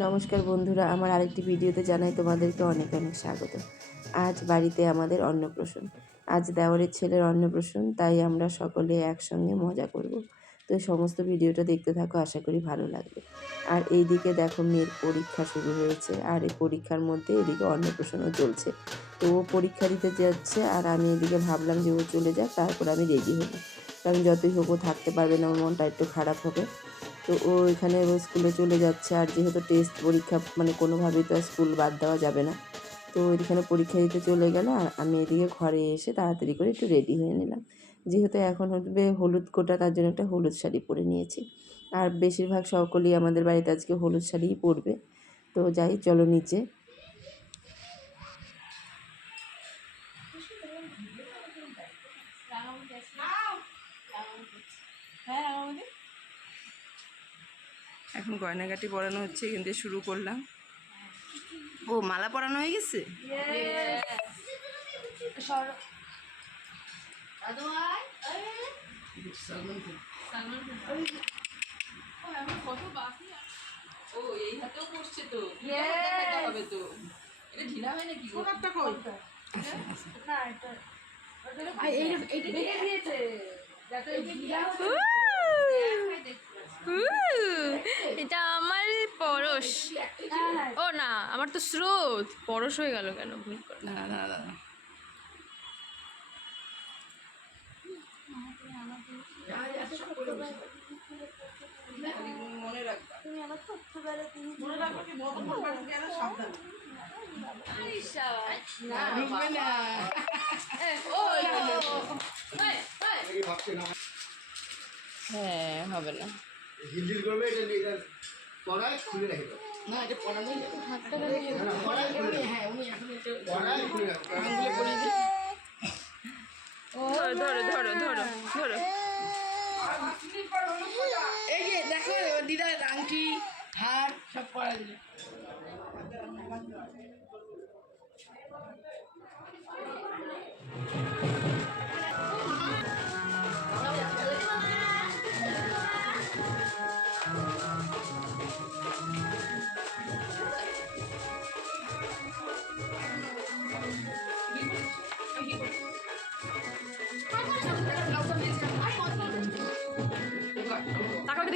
নমস্কার বন্ধুরা, আমার আরেকটি ভিডিওতে জানাই তোমাদেরকে অনেক অনেক স্বাগত। আজ বাড়িতে আমাদের অন্নপ্রাশন। আজ দেওয়ারের ছেলের অন্নপ্রাশন, তাই আমরা সকলে একসঙ্গে মজা করব। তো সমস্ত ভিডিওটা দেখতে থাকো, আশা করি ভালো লাগবে। আর এইদিকে দেখো মেয়ের পরীক্ষা শুরু হয়েছে, আর এই পরীক্ষার মধ্যে এদিকে অন্নপ্রাশনও চলছে। তো ও পরীক্ষা দিতে যাচ্ছে, আর আমি এদিকে ভাবলাম যে ও চলে যাক, তারপর আমি রেডি হব। কারণ যতই হোক থাকতে পারবে না, ওর মনটা একটু খারাপ হবে। তো ও এখানে স্কুলে চলে যাচ্ছে আর যেহেতু টেস্ট পরীক্ষা মানে কোনোভাবেই তো স্কুল বাদ দেওয়া যাবে না। তো এখানে পরীক্ষা দিতে চলে গেল আর আমি এদিকে ঘরে এসে তাড়াতাড়ি করে একটু রেডি হয়ে নিলাম। যেহেতু এখন হবে হলুদ কোটা, তার জন্য একটা হলুদ শাড়ি পরে নিয়েছি। আর বেশিরভাগ সকলেই আমাদের বাড়িতে আজকে হলুদ শাড়িই পরবে। তো যাই, চলো নিচে। এখন গয়নাগাটি পরানো হচ্ছে এখান থেকে শুরু করলাম। ও মালা পরানো হয়ে গেছে? ও এই হাতেও এটা হয় আমার পরশ। ও না আমার তো স্রোত। পরশ হয়ে গেল কেন? ভুল করে না না না না রাখবা ঢুকবে না। হ্যাঁ হবে না। হিলজিল করবে এটা নিয়ে এটা পড়ায় খুলে রেখে দাও না এটা পড়ানোই যাবে না, না, পড়ায় খুলে হ্যাঁ উনি এখন পড়ায় খুলে রাখো। আঙুলে পরিয়ে দিই ধরো ধরো ধরো ধরো ধরো। এই যে দেখো দিদার আংটি হার সব পরা দিল।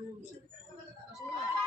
嗯宁。我。